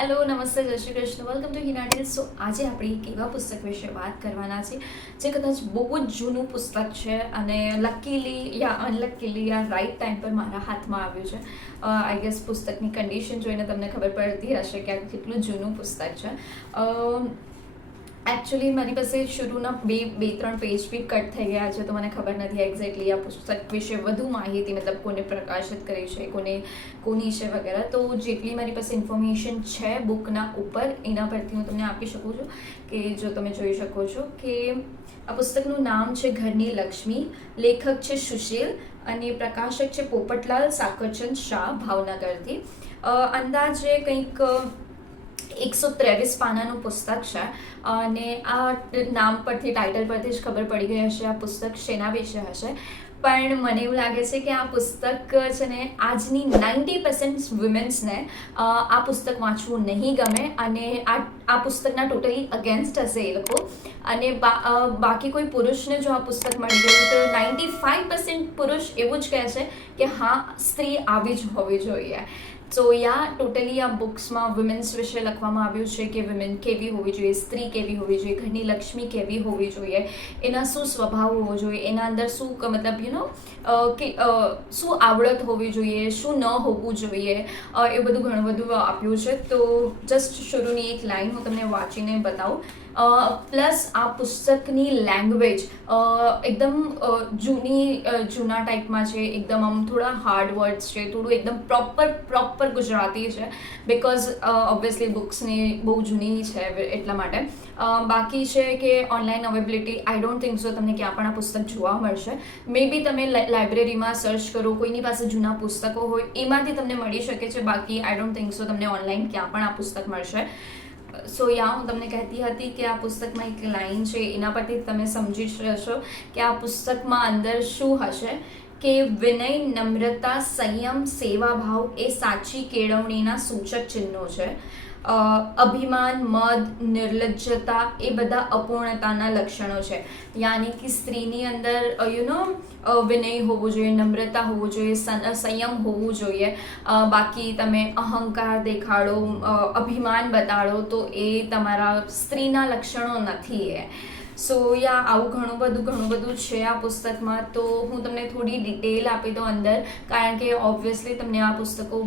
Hello નમસ્તે જય Shri Krishna welcome to હિનાટેલ. સો આજે આપણે એક એવા પુસ્તક વિશે વાત કરવાના છે જે કદાચ બહુ જ જૂનું પુસ્તક છે અને લકીલી યા અનલકીલી યા રાઈટ ટાઈમ પર મારા હાથમાં આવ્યું છે. આઈ ગેસ પુસ્તકની કન્ડિશન જોઈને તમને ખબર પડતી હશે કે આ કેટલું જૂનું પુસ્તક છે. એકચ્યુઅલી મારી પાસે શરૂના બે ત્રણ પેજ બી કટ થઈ ગયા છે, તો મને ખબર નથી એક્ઝેક્ટલી આ પુસ્તક વિશે વધુ માહિતી મતલબ કોને પ્રકાશિત કરી છે, કોની છે વગેરે. તો જેટલી મારી પાસે ઇન્ફોર્મેશન છે બુકના ઉપર એના પરથી હું તમને આપી શકું છું કે જો તમે જોઈ શકો છો કે આ પુસ્તકનું નામ છે ઘરની લક્ષ્મી, લેખક છે સુશીલ અને પ્રકાશક છે પોપટલાલ સાકરચંદ શાહ ભાવનગરથી. અંદાજે કંઈક 123 પાનાનું પુસ્તક છે અને આ નામ પરથી ટાઇટલ પરથી જ ખબર પડી ગઈ હશે આ પુસ્તક શેના વિશે હશે. પણ મને એવું લાગે છે કે આ પુસ્તક છે ને આજની 90% વિમેન્સને આ પુસ્તક વાંચવું નહીં ગમે અને આ પુસ્તકના ટોટલી અગેન્સ્ટ હશે એ લોકો. અને બાકી કોઈ પુરુષને જો આ પુસ્તક મળી ગયું તો 95% પુરુષ એવું જ કહે છે કે હા સ્ત્રી આવી જ હોવી જોઈએ. સો ટોટલી આ બુક્સમાં વિમેન્સ વિશે લખવામાં આવ્યું છે કે વિમેન કેવી હોવી જોઈએ, સ્ત્રી કેવી હોવી જોઈએ, ઘરની લક્ષ્મી કેવી હોવી જોઈએ, એના શું સ્વભાવ હોવો જોઈએ, એના અંદર શું મતલબ કે શું આવડત હોવી જોઈએ, શું ન હોવું જોઈએ, એ બધું ઘણું બધું આપ્યું છે. તો જસ્ટ શરૂની એક લાઈન હું તમને વાંચીને બતાવું. પ્લસ આ પુસ્તકની લેંગ્વેજ એકદમ જૂના ટાઈપમાં છે, એકદમ આમ થોડા હાર્ડ વર્ડ્સ છે, થોડું એકદમ પ્રોપર ગુજરાતી છે બિકોઝ ઓબ્વિયસલી બુક્સની બહુ જૂની છે એટલા માટે. બાકી છે કે online availability I don't think so તમને ક્યાં પણ આ પુસ્તક જોવા મળશે. મે બી તમે લાઇબ્રેરીમાં સર્ચ કરો, કોઈની પાસે જૂના પુસ્તકો હોય એમાંથી તમને મળી શકે છે. બાકી આઈ ડોન્ટ થિંક સો તમને ઓનલાઈન ક્યાં પણ આ પુસ્તક મળશે. સો હું તમને કહેતી હતી કે આ પુસ્તકમાં એક લાઈન છે એના પરથી તમે સમજી જશો કે આ પુસ્તકમાં અંદર શું હશે કે વિનય, નમ્રતા, સંયમ, સેવાભાવ એ સાચી કેળવણીના સૂચક ચિહ્નો છે. અભિમાન, મદ, નિર્લજ્જતા એ બધા અપૂર્ણતાના લક્ષણો છે. યાની કે સ્ત્રીની અંદર વિનય હોવું જોઈએ, નમ્રતા હોવું જોઈએ, સંયમ હોવું જોઈએ. બાકી તમે અહંકાર દેખાડો, અભિમાન બતાડો તો એ તમારા સ્ત્રીના લક્ષણો નથી એ. સો આવું ઘણું બધું છે આ પુસ્તકમાં. તો હું તમને થોડી ડિટેલ આપી દઉં અંદર, કારણ કે ઓબ્વિયસલી તમને આ પુસ્તકો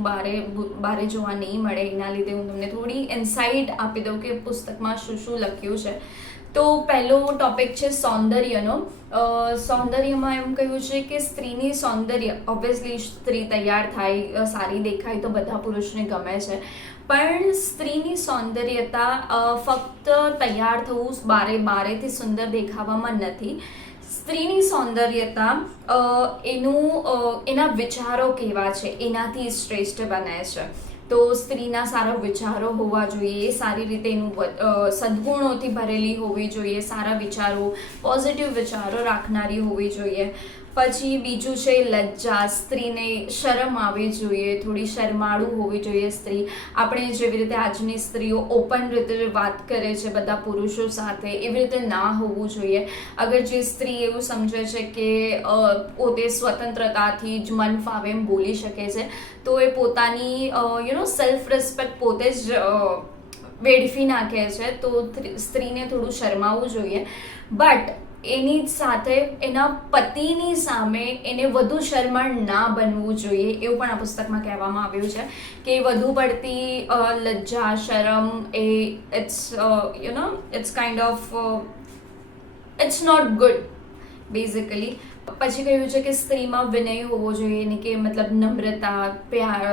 બારે જોવા નહીં મળે, એના લીધે હું તમને થોડી ઇનસાઇટ આપી દઉં કે પુસ્તકમાં શું લખ્યું છે. તો પહેલો ટોપિક છે સૌંદર્યનો. સૌંદર્યમાં એમ કહ્યું છે કે સ્ત્રીની સૌંદર્ય, ઓબ્વિયસલી સ્ત્રી તૈયાર થાય, સારી દેખાય તો બધા પુરુષને ગમે છે, પણ સ્ત્રીની સૌંદર્યતા ફક્ત તૈયાર થવું, બારેથી સુંદર દેખાવામાં નથી. સ્ત્રીની સૌંદર્યતા એના વિચારો કેવા છે એનાથી શ્રેષ્ઠ બને છે. તો સ્ત્રીના સારા વિચારો હોવા જોઈએ, સારી રીતે એનું સદગુણોથી ભરેલી હોવી જોઈએ, સારા વિચારો, પોઝિટિવ વિચારો રાખનારી હોવી જોઈએ. પછી બીજું છે લજ્જા. સ્ત્રીને શરમ આવવી જોઈએ, થોડી શરમાળું હોવી જોઈએ સ્ત્રી. આપણે જેવી રીતે આજની સ્ત્રીઓ ઓપન રીતે વાત કરે છે બધા પુરુષો સાથે, એવી રીતે ના હોવું જોઈએ. અગર જે સ્ત્રી એવું સમજે છે કે પોતે સ્વતંત્રતાથી જ મન ફાવે એમ બોલી શકે છે તો એ પોતાની સેલ્ફ રિસ્પેક્ટ પોતે જ વેડફી નાખે છે. તો સ્ત્રીને થોડું શરમાવવું જોઈએ. બટ એની સાથે એના પતિની સામે એને વધુ શરમાળ ના બનવું જોઈએ એવું પણ આ પુસ્તકમાં કહેવામાં આવ્યું છે કે વધુ પડતી લજ્જા, શરમ એ it's kind of it's not good basically. પછી કહ્યું છે કે સ્ત્રીમાં વિનય હોવો જોઈએ, કે મતલબ નમ્રતા, પ્યાર,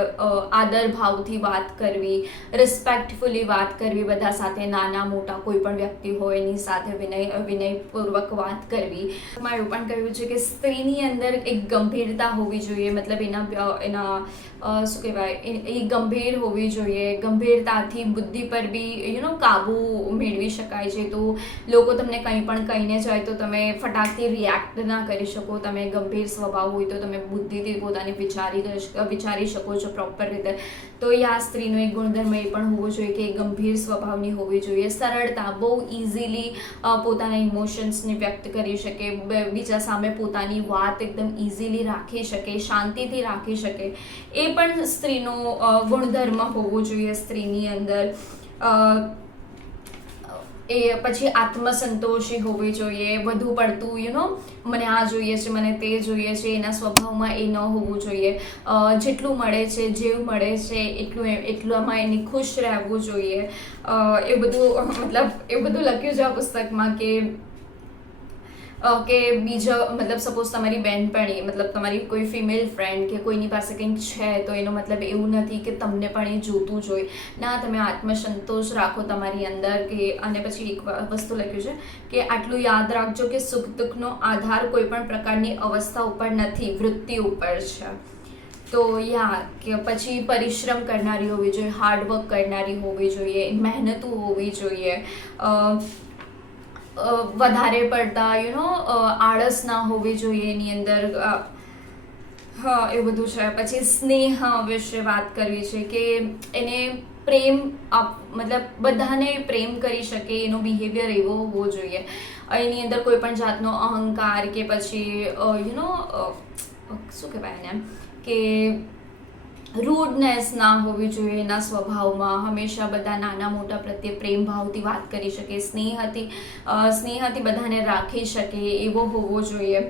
આદર ભાવથી વાત કરવી, રિસ્પેક્ટફુલી વાત કરવી બધા સાથે, નાના મોટા કોઈ પણ વ્યક્તિ હોય એની સાથે વિનયપૂર્વક વાત કરવી. એવું પણ કહ્યું છે કે સ્ત્રીની અંદર એક ગંભીરતા હોવી જોઈએ, મતલબ એના શું કહેવાય એ ગંભીર હોવી જોઈએ. ગંભીરતાથી બુદ્ધિ પર બી કાબુ મેળવી શકાય છે. તો લોકો તમને કંઈ પણ કહીને જાય તો તમે ફટાકથી રિએક્ટ ના કરી શકો. શકો, તમે ગંભીર સ્વભાવ હોય તો તમે બુદ્ધિથી પોતાને વિચારી શકો છો પ્રોપર રીતે. તો આ સ્ત્રીનો એક ગુણધર્મ એ પણ હોવો જોઈએ કે ગંભીર સ્વભાવની હોવી જોઈએ. સરળતા, બહુ ઇઝીલી પોતાના ઇમોશન્સને વ્યક્ત કરી શકે, બીજા સામે પોતાની વાત એકદમ ઇઝીલી રાખી શકે, શાંતિથી રાખી શકે, એ પણ સ્ત્રીનો ગુણધર્મ હોવો જોઈએ સ્ત્રીની અંદર. એ પછી આત્મસંતોષી હોવી જોઈએ. વધુ પડતું મને આ જોઈએ છે, મને તે જોઈએ છે, એના સ્વભાવમાં એ ન હોવું જોઈએ. જેટલું મળે છે, જેવું મળે છે એટલામાં એની ખુશ રહેવું જોઈએ. એ બધું લખ્યું છે આ પુસ્તકમાં કે બીજો સપોઝ તમારી બહેનપણી, તમારી કોઈ ફિમેલ ફ્રેન્ડ કે કોઈની પાસે કંઈક છે તો એનો મતલબ એવું નથી કે તમને પણ એ જોતું જ હોય. ના, તમે આત્મસંતોષ રાખો તમારી અંદર. અને પછી એક વસ્તુ લખ્યું છે કે આટલું યાદ રાખજો કે સુખ દુઃખનો આધાર કોઈ પણ પ્રકારની અવસ્થા ઉપર નથી, વૃત્તિ ઉપર છે. તો કે પછી પરિશ્રમ કરનારી હોવી જોઈએ, હાર્ડવર્ક કરનારી હોવી જોઈએ, મહેનતુ હોવી જોઈએ, વધારે પડતા આળસ ના હોવી જોઈએ એની અંદર. એ બધું છે. પછી સ્નેહ વિશે વાત કરવી છે કે એને પ્રેમ બધાને પ્રેમ કરી શકે, એનો બિહેવિયર એવો હોવો જોઈએ. એની અંદર કોઈ પણ જાતનો અહંકાર કે પછી શું કહેવાય એને કે રૂડનેસ ના હોવી જોઈએ એના સ્વભાવમાં. હંમેશા બધા નાના મોટા પ્રત્યે પ્રેમ ભાવથી વાત કરી શકે, સ્નેહથી બધાને રાખી શકે એવો હોવો જોઈએ.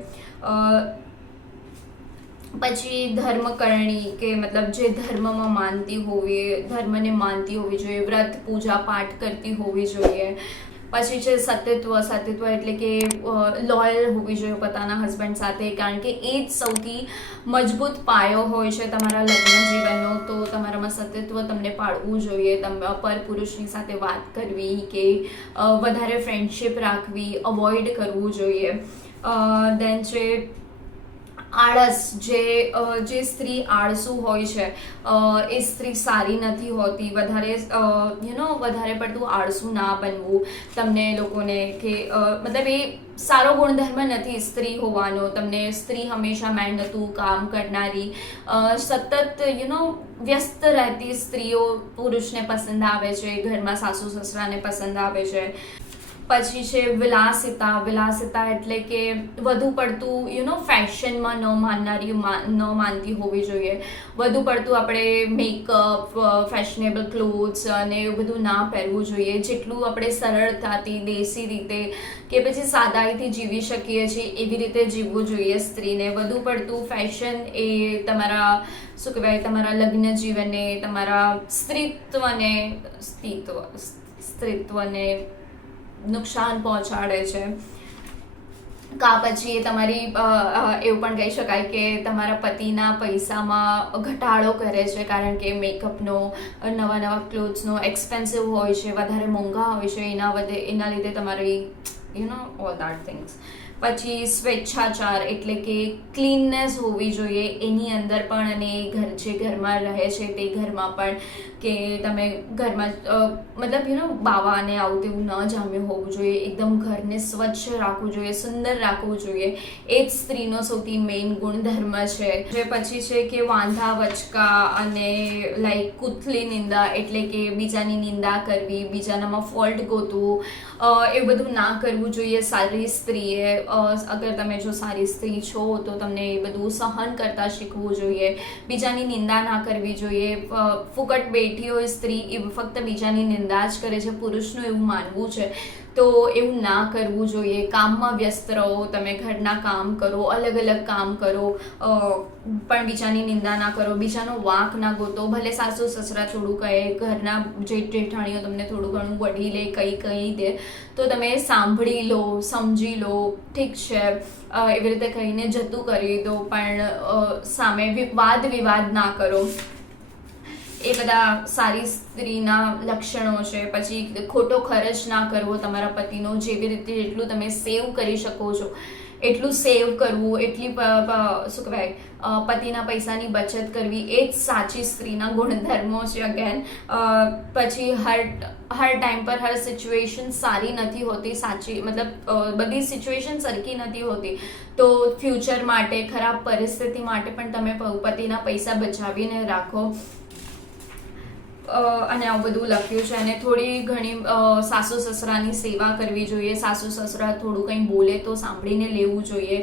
પછી ધર્મકરણી કે જે ધર્મમાં માનતી હોવી, ધર્મને માનતી હોવી જોઈએ, વ્રત પૂજા પાઠ કરતી હોવી જોઈએ. પછી છે સતીત્વ એટલે કે લોયલ હોવી જોઈએ પોતાના હસબન્ડ સાથે, કારણ કે એ જ સૌથી મજબૂત પાયો હોય છે તમારા લગ્ન જીવનનો. તો તમારામાં સતીત્વ તમને પાળવું જોઈએ. પર પુરુષની સાથે વાત કરવી કે વધારે ફ્રેન્ડશિપ રાખવી અવોઇડ કરવું જોઈએ. દેન છે આળસ. જે સ્ત્રી આળસુ હોય છે એ સ્ત્રી સારી નથી હોતી. વધારે પડતું આળસુ ના બનવું તમને લોકોને કે એ સારો ગુણધર્મ નથી સ્ત્રી હોવાનો. તમને સ્ત્રી હંમેશા મહેનતુ, કામ કરનારી, સતત વ્યસ્ત રહેતી સ્ત્રીઓ પુરુષને પસંદ આવે છે, ઘરમાં સાસુ સસરાને પસંદ આવે છે. પછી છે વિલાસિતા એટલે કે વધુ પડતું ફેશનમાં ન માનતી હોવી જોઈએ. વધુ પડતું આપણે મેકઅપ, ફેશનેબલ ક્લોથ્સ અને એવું બધું ના પહેરવું જોઈએ. જેટલું આપણે સરળતાથી, દેશી રીતે કે પછી સાદાઈથી જીવી શકીએ છીએ એવી રીતે જીવવું જોઈએ સ્ત્રીને. વધુ પડતું ફેશન એ તમારા લગ્ન જીવનને, તમારા સ્ત્રીત્વને નુકસાન પહોંચાડે છે. પછી તમારી એવું પણ કહી શકાય કે તમારા પતિના પૈસામાં ઘટાડો કરે છે, કારણ કે મેકઅપનો, નવા ક્લોથ્સનો એક્સપેન્સિવ હોય છે, વધારે મોંઘા હોય છે. એના લીધે તમારી ઓલ દેટ થિંગ્સ. પછી સ્વેચ્છાચાર એટલે કે ક્લીનનેસ હોવી જોઈએ એની અંદર પણ, અને જે ઘરમાં રહે છે તે ઘરમાં પણ, કે તમે ઘરમાં બાવાને આવું તેવું ન જામ્યું હોવું જોઈએ. એકદમ ઘરને સ્વચ્છ રાખવું જોઈએ, સુંદર રાખવું જોઈએ. એ જ સ્ત્રીનો સૌથી મેઇન ગુણધર્મ છે. જે પછી છે કે વાંધા વચકા અને કુથલી નિંદા એટલે કે બીજાની નિંદા કરવી, બીજાનામાં ફોલ્ટ ગોતવું, એ બધું ના કરવું જોઈએ સારી સ્ત્રીએ. અગર તમે જો સારી સ્ત્રી છો તો તમને એ બધું સહન કરતા શીખવું જોઈએ. બીજાની નિંદા ના કરવી જોઈએ. ફુકટ બેઠી હોય સ્ત્રી, એ ફક્ત બીજાની નિંદા જ કરે છે, પુરુષનું એવું માનવું છે. તો એવું ના કરવું જોઈએ. કામમાં વ્યસ્ત રહો, તમે ઘરના કામ કરો, અલગ અલગ કામ કરો, પણ બીજાની નિંદા ના કરો, બીજાનો વાંક ના ગોતો. ભલે સાસુ સસરા થોડું કહે, ઘરના જેઠાણીઓ તમને થોડું ઘણું વઢી લે, કહી દે, તો તમે સાંભળી લો, સમજી લો, ઠીક છે, એવી રીતે કહીને જતું કરી દો, પણ સામે વાદ વિવાદ ના કરો. એ બધા સારી સ્ત્રીના લક્ષણો છે. પછી ખોટો ખર્ચ ના કરવો તમારા પતિનો. જેવી રીતે જેટલું તમે સેવ કરી શકો છો એટલું સેવ કરવું, એટલી શું કહેવાય પતિના પૈસાની બચત કરવી, એ જ સાચી સ્ત્રીના ગુણધર્મો છે. અગેન પછી હર ટાઈમ પર હર સિચ્યુએશન સારી નથી હોતી, સાચી મતલબ બધી સિચ્યુએશન સરખી નથી હોતી. તો ફ્યુચર માટે, ખરાબ પરિસ્થિતિ માટે પણ તમે પતિના પૈસા બચાવીને રાખો. અને આવું બધું લખ્યું છે. અને થોડી ઘણી સાસુ સસરાની સેવા કરવી જોઈએ. સાસુ સસરા થોડું કંઈ બોલે તો સાંભળીને લેવું જોઈએ.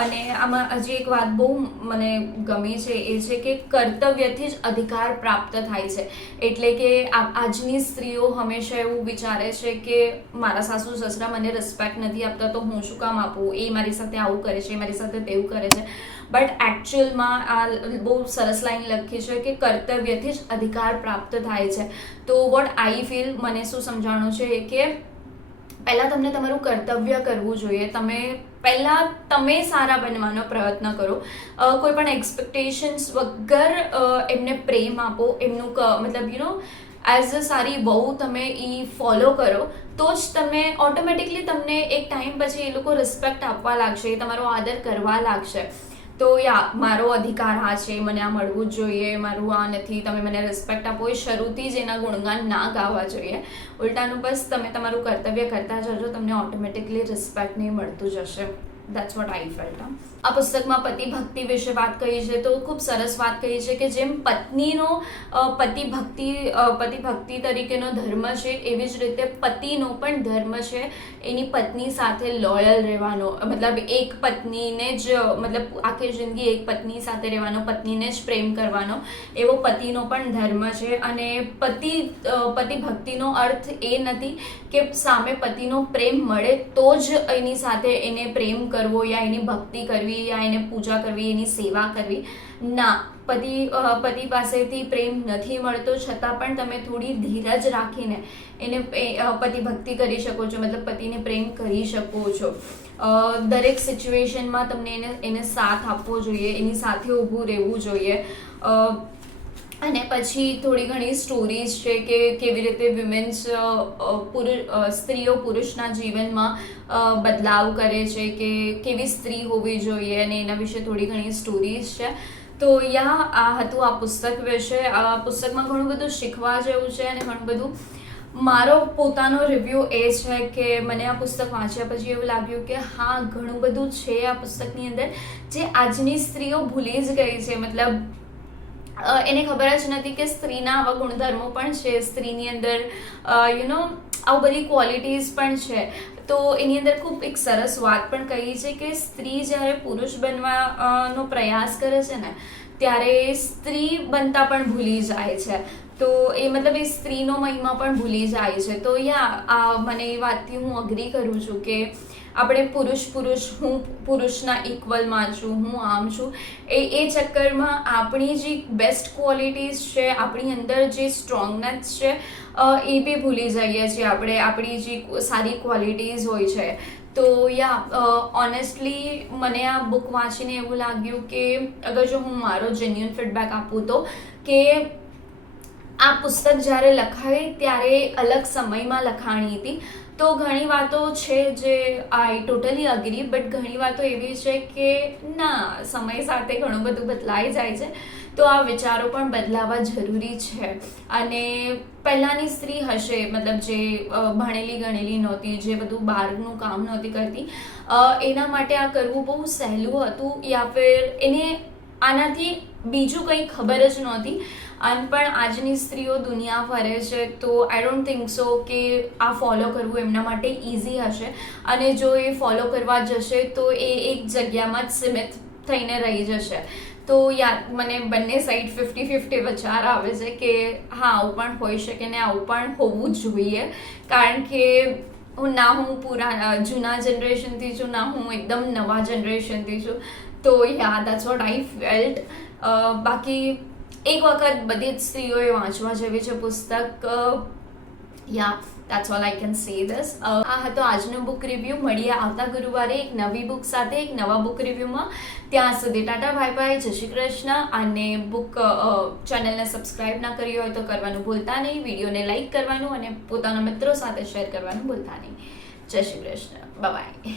અને આમાં હજી એક વાત બહુ મને ગમી છે, એ છે કે કર્તવ્યથી જ અધિકાર પ્રાપ્ત થાય છે. એટલે કે આજની સ્ત્રીઓ હંમેશા એવું વિચારે છે કે મારા સાસુ સસરા મને રિસ્પેક્ટ નથી આપતા તો હું શું કામ આપું, એ મારી સાથે આવું કરે છે, મારી સાથે તેવું કરે છે. બટ એકચ્યુઅલમાં આ બહુ સરસ લાઈન લખી છે કે કર્તવ્યથી જ અધિકાર પ્રાપ્ત થાય છે. તો વોટ આઈ ફીલ, મને શું સમજાણું છે કે પહેલાં તમને તમારું કર્તવ્ય કરવું જોઈએ. પહેલાં તમે સારા બનવાનો પ્રયત્ન કરો. કોઈ પણ એક્સપેક્ટેશન્સ વગર એમને પ્રેમ આપો. એમનું મતલબ એઝ અ સારી બહુ તમે એ ફોલો કરો તો જ તમે ઓટોમેટિકલી તમને એક ટાઈમ પછી એ લોકો રિસ્પેક્ટ આપવા લાગશે, તમારો આદર કરવા લાગશે. તો મારો અધિકાર આ છે, મને આ મળવું જ જોઈએ, મારું આ નથી, તમે મને રિસ્પેક્ટ આપો, એ શરૂથી જ એના ગુણગાન ના ગાવા જોઈએ. ઉલટાનું બસ તમે તમારું કર્તવ્ય કરતા જજો, તમને ઓટોમેટિકલી રિસ્પેક્ટ નહીં મળતું જશે. That's what I felt. આ પુસ્તકમાં પતિ ભક્તિ વિશે વાત કરી છે, તો ખૂબ સરસ વાત કરી છે કે જેમ પત્નીનો પતિ ભક્તિ તરીકેનો ધર્મ છે, એવી જ રીતે પતિનો પણ ધર્મ છે એની પત્ની સાથે લોયલ રહેવાનો. મતલબ એક પત્નીને જ, મતલબ આખી જિંદગી એક પત્ની સાથે રહેવાનો, પત્નીને જ પ્રેમ કરવાનો, એવો પતિનો પણ ધર્મ છે. અને પતિ ભક્તિનો અર્થ એ નથી કે સામે પતિનો પ્રેમ મળે તો જ એની સાથે એને પ્રેમ કરવો, યા એની ભક્તિ કરવી, યા એને પૂજા કરવી, એની સેવા કરવી. ના, પતિ પાસેથી પ્રેમ નથી મળતો છતાં પણ તમે થોડી ધીરજ રાખીને એને પતિ ભક્તિ કરી શકો છો, મતલબ પતિને પ્રેમ કરી શકો છો. દરેક સિચ્યુએશનમાં તમને એને સાથ આપવો જોઈએ, એની સાથે ઊભું રહેવું જોઈએ. અને પછી થોડી ઘણી સ્ટોરીઝ છે કે કેવી રીતે વિમેન્સ સ્ત્રીઓ પુરુષના જીવનમાં બદલાવ કરે છે, કે કેવી સ્ત્રી હોવી જોઈએ, અને એના વિશે થોડી ઘણી સ્ટોરીઝ છે. તો આ હતું આ પુસ્તક વિશે. આ પુસ્તકમાં ઘણું બધું શીખવા જેવું છે અને ઘણું બધું. મારો પોતાનો રિવ્યૂ એ છે કે મને આ પુસ્તક વાંચ્યા પછી એવું લાગ્યું કે હા, ઘણું બધું છે આ પુસ્તકની અંદર જે આજની સ્ત્રીઓ ભૂલી જ ગઈ છે. મતલબ એને ખબર જ નથી કે સ્ત્રીના આવા ગુણધર્મો પણ છે, સ્ત્રીની અંદર આવું બધી ક્વોલિટીઝ પણ છે. તો એની અંદર ખૂબ એક સરસ વાત પણ કહી છે કે સ્ત્રી જ્યારે પુરુષ બનવાનો પ્રયાસ કરે છે ને, ત્યારે સ્ત્રી બનતા પણ ભૂલી જાય છે. તો એ મતલબ એ સ્ત્રીનો મહિમા પણ ભૂલી જાય છે. તો મને એ વાતથી હું અગ્રી કરું છું કે આપણે હું પુરુષના ઇક્વલમાં છું, હું આમ છું, એ ચક્કરમાં આપણી જે બેસ્ટ ક્વોલિટીઝ છે, આપણી અંદર જે સ્ટ્રોંગનેસ છે, એ બી ભૂલી જઈએ છીએ આપણે, આપણી જે સારી ક્વોલિટીઝ હોય છે. તો ઓનેસ્ટલી મને આ બુક વાંચીને એવું લાગ્યું કે અગર જો હું મારો જેન્યુઅન ફીડબેક આપું તો કે આ પુસ્તક જ્યારે લખાઈ ત્યારે અલગ સમયમાં લખાણી હતી. તો ઘણી વાતો છે જે આઈ ટોટલી અગ્રી, બટ ઘણી વાતો એવી છે કે ના, સમય સાથે ઘણું બધું બદલાઈ જાય છે. તો આ વિચારો પણ બદલાવા જરૂરી છે. અને પહેલાંની સ્ત્રી હશે, મતલબ જે ભણેલી ગણેલી નહોતી, જે બધું બહારનું કામ નહોતી કરતી, એના માટે આ કરવું બહુ સહેલું હતું, યા ફિર એને આનાથી બીજું કંઈ ખબર જ નહોતી. પણ આજની સ્ત્રીઓ દુનિયા ફરે છે, તો આઈ ડોન્ટ થિંક સો કે આ ફોલો કરવું એમના માટે ઇઝી હશે. અને જો એ ફોલો કરવા જશે તો એ એક જગ્યામાં જ સીમિત થઈને રહી જશે. તો મને બંને સાઈડ 50-50 વિચાર આવે છે કે હા, આવું પણ હોઈ શકે ને આવું પણ હોવું જોઈએ. કારણ કે હું જૂના જનરેશનથી છું, ના હું એકદમ નવા જનરેશનથી છું. તો દેટ્સ વોટ આઈ ફેલ્ટ. બાકી એક વખત બધી જ સ્ત્રીઓએ વાંચવા જેવી છે પુસ્તક. That's all I can say this. આ હતો આજનો બુક રિવ્યૂ. મળીએ આવતા ગુરુવારે એક નવી બુક સાથે, એક નવા બુક રિવ્યૂમાં. ત્યાં સુધી ટાટા, બાય બાય, જય શ્રી કૃષ્ણ. અને બુક ચેનલને સબસ્ક્રાઇબ ના કરી હોય તો કરવાનું ભૂલતા નહીં, વિડીયોને લાઇક કરવાનું અને પોતાના મિત્રો સાથે શેર કરવાનું ભૂલતા નહીં. જય શ્રી કૃષ્ણ. બાય.